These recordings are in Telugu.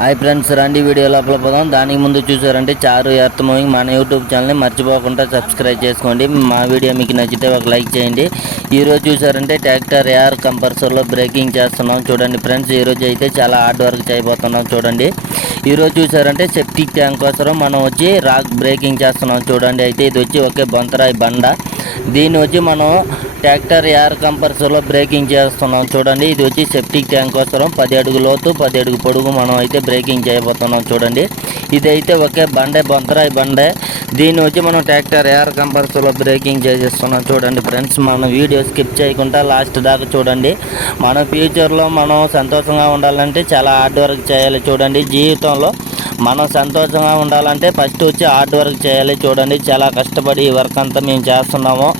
హాయ్ ఫ్రెండ్స్, రండి వీడియో లోపల పోదాం. దానికి ముందు చూసారంటే చారు ఎర్త్ మూవింగ్ మన యూట్యూబ్ ఛానల్ని మర్చిపోకుండా సబ్స్క్రైబ్ చేసుకోండి. మా వీడియో మీకు నచ్చితే ఒక లైక్ చేయండి. ఈరోజు చూసారంటే ట్రాక్టర్ ఎయిర్ కంప్రెసర్లో బ్రేకింగ్ చేస్తున్నాం చూడండి ఫ్రెండ్స్. ఈరోజు అయితే చాలా హార్డ్ వర్క్ చేయబోతున్నాం చూడండి. ఈరోజు చూసారంటే సెప్టిక్ ట్యాంక్ కోసం మనం వచ్చి రాక్ బ్రేకింగ్ చేస్తున్నాం చూడండి. అయితే ఇది వచ్చి ఒకే బొంతరాయి బండ. దీన్ని వచ్చి మనం ట్రాక్టర్ ఎయిర్ కంప్రెసర్లో బ్రేకింగ్ చేస్తున్నాం చూడండి. ఇది వచ్చి సెప్టిక్ ట్యాంక్ కోసం 10 అడుగు లోతు 10 అడుగు పొడుగు మనం అయితే బ్రేకింగ్ చేయబోతున్నాం చూడండి. ఇదైతే ఒకే బండే, బొంతరాయి బండే. దీన్ని వచ్చి మనం ట్రాక్టర్ ఎయిర్ కంప్రెసర్లో బ్రేకింగ్ చేసేస్తున్నాం చూడండి ఫ్రెండ్స్. మన వీడియో స్కిప్ చేయకుండా లాస్ట్ దాకా చూడండి. మన ఫ్యూచర్లో మనం సంతోషంగా ఉండాలంటే చాలా హార్డ్ వర్క్ చేయాలి చూడండి. జీవితంలో మనం సంతోషంగా ఉండాలంటే ఫస్ట్ వచ్చి హార్డ్ వర్క్ చేయాలి చూడండి. చాలా కష్టపడి ఈ వర్క్ అంతా మేము చేస్తున్నాము.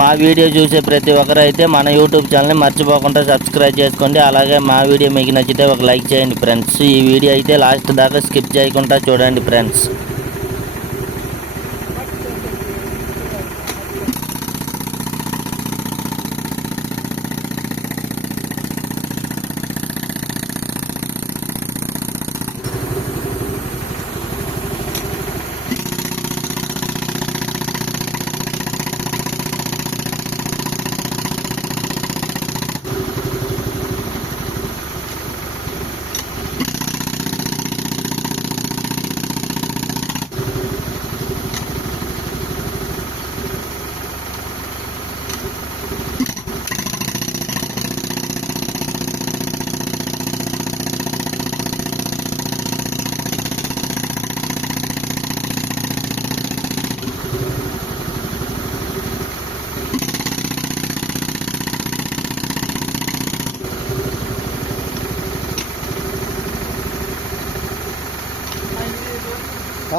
మా వీడియో చూసే ప్రతి ఒక్కరు అయితే మన యూట్యూబ్ ఛానల్ని మర్చిపోకుండా సబ్స్క్రైబ్ చేసుకోండి. అలాగే మా వీడియో మీకు నచ్చితే ఒక లైక్ చేయండి ఫ్రెండ్స్. ఈ వీడియో అయితే లాస్ట్ దాకా స్కిప్ చేయకుండా చూడండి ఫ్రెండ్స్.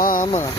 ஆமாம்.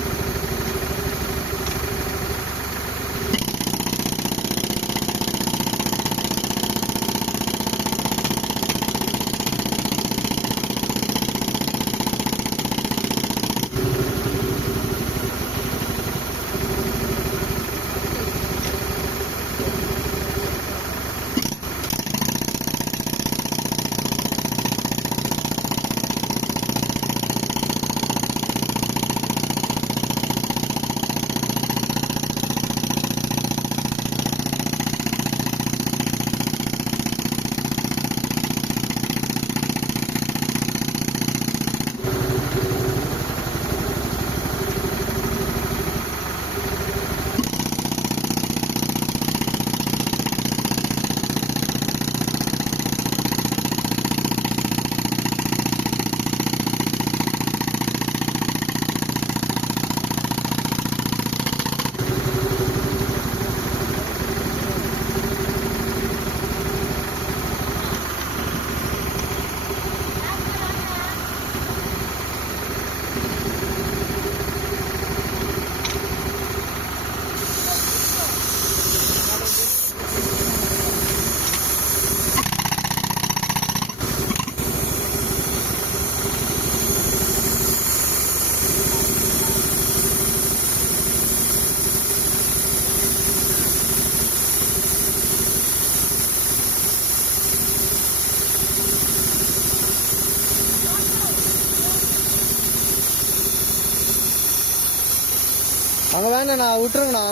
அங்கே வேணாண்ணா, விட்டுருங்கண்ணா.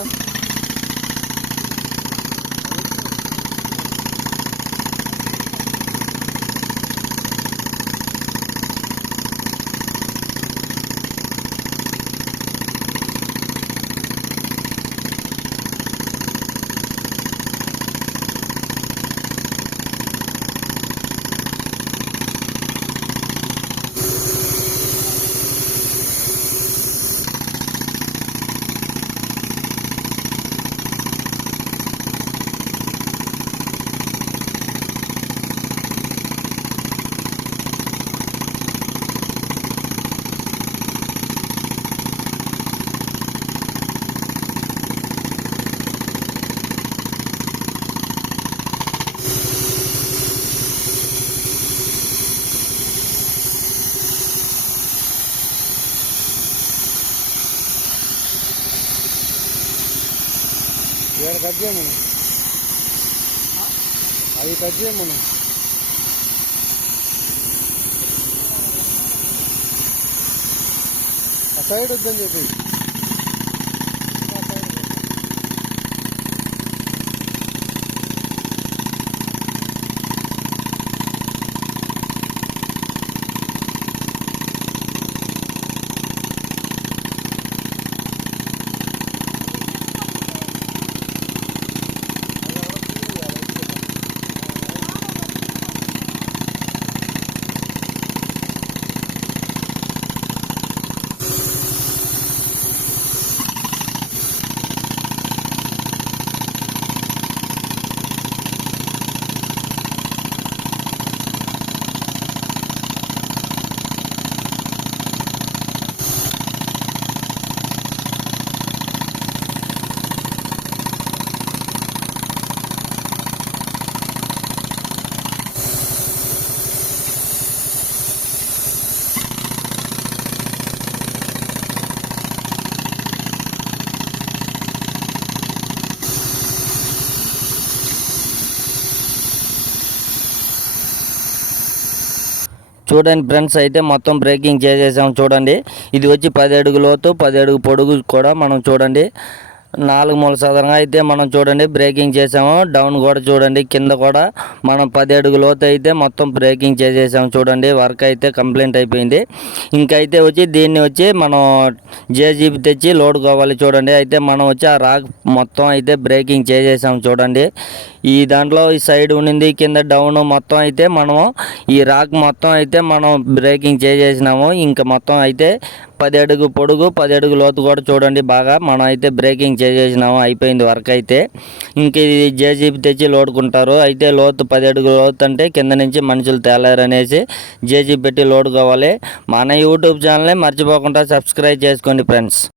వేరే కట్ చేయమను, అది కట్ చేయమను. ఆ సైడ్ వద్దని చెప్పి చూడండి ఫ్రెండ్స్, అయితే మొత్తం బ్రేకింగ్ చేసేసాం. చూడండి, ఇది వచ్చి 10 అడుగు లోతు, 10 అడుగు పొడుగు కూడా మనం చూడండి 4 మూల సాధారణంగా అయితే మనం చూడండి బ్రేకింగ్ చేసాము. డౌన్ కూడా చూడండి, కింద కూడా మనం 10 అడుగు లోతు అయితే మొత్తం బ్రేకింగ్ చేసేసాము. చూడండి, వర్క్ అయితే కంప్లీట్ అయిపోయింది. ఇంకైతే వచ్చి దీన్ని వచ్చి మనం జేసీబీ తెచ్చి లోడ్ కావాలి. చూడండి, అయితే మనం వచ్చి ఆ రాక్ మొత్తం అయితే బ్రేకింగ్ చేసేసాము. చూడండి, ఈ దాంట్లో ఈ సైడ్ ఉండింది, కింద డౌన్ మొత్తం అయితే మనము ఈ రాక్ మొత్తం అయితే మనం బ్రేకింగ్ చేసేసినాము. ఇంకా మొత్తం అయితే 10 అడుగు పొడుగు, 10 అడుగు లోతు కూడా చూడండి బాగా మనం అయితే బ్రేకింగ్ చేసేసినాము. అయిపోయింది వర్క్ అయితే. ఇంక ఇది జేసీబీ తెచ్చి లోడుకుంటారు. అయితే లోతు 10 అడుగు లోతు అంటే కింద నుంచి మనుషులు తేలారు అనేసి జేసీబీ పెట్టి లోడ్ కావాలి. మన యూట్యూబ్ ఛానల్ని మర్చిపోకుండా సబ్స్క్రైబ్ చేసుకోండి ఫ్రెండ్స్.